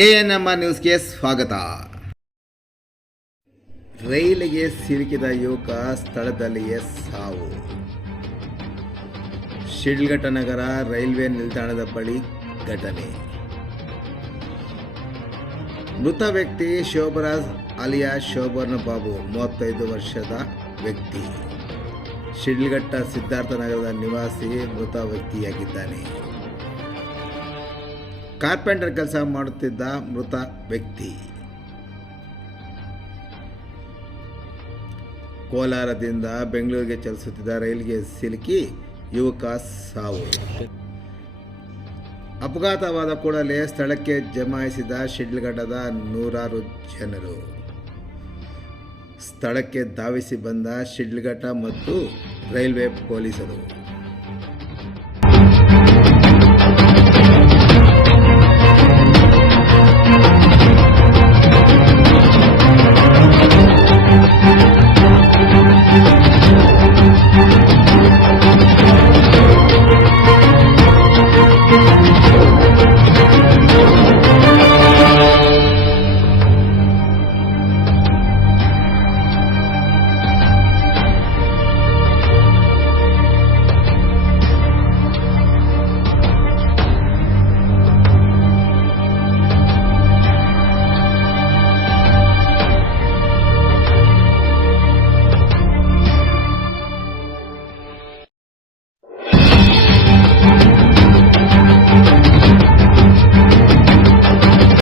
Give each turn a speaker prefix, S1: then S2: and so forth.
S1: A N news ನ್ಯೂಸ್ಗೆ ಸ್ವಾಗತ. ರೈಲಿಗೆ ಸಿಲುಕಿದ ಯುವಕ ಸ್ಥಳದಲ್ಲಿಯೇ ಸಾವು. ಶಿಡ್ಲಘಟ್ಟ ನಗರ ರೈಲ್ವೆ ನಿಲ್ದಾಣದ ಬಳಿ ಘಟನೆ. ಮೃತ ವ್ಯಕ್ತಿ ಶೋಭರಾಜ್ ಅಲಿಯಾ ಶೋಭರ್ನ ಬಾಬು, ಮೂವತ್ತೈದು ವರ್ಷದ ವ್ಯಕ್ತಿ. ಶಿಡ್ಲಘಟ್ಟ ಸಿದ್ಧಾರ್ಥ ನಗರದ ನಿವಾಸಿ ಮೃತ ವ್ಯಕ್ತಿಯಾಗಿದ್ದಾನೆ. ಕಾರ್ಪೆಂಟರ್ ಕೆಲಸ ಮಾಡುತ್ತಿದ್ದ ಮೃತ ವ್ಯಕ್ತಿ. ಕೋಲಾರದಿಂದ ಬೆಂಗಳೂರಿಗೆ ಚಲಿಸುತ್ತಿದ್ದ ರೈಲಿಗೆ ಸಿಲುಕಿ ಯುವಕ ಸಾವು. ಅಪಘಾತವಾದ ಕೂಡಲೇ ಸ್ಥಳಕ್ಕೆ ಜಮಾಯಿಸಿದ ಶಿಡ್ಲಘಟ್ಟದ ನೂರಾರು ಜನರು. ಸ್ಥಳಕ್ಕೆ ಧಾವಿಸಿ ಬಂದ ಶಿಡ್ಲಘಟ್ಟ ಮತ್ತು ರೈಲ್ವೆ ಪೊಲೀಸರು.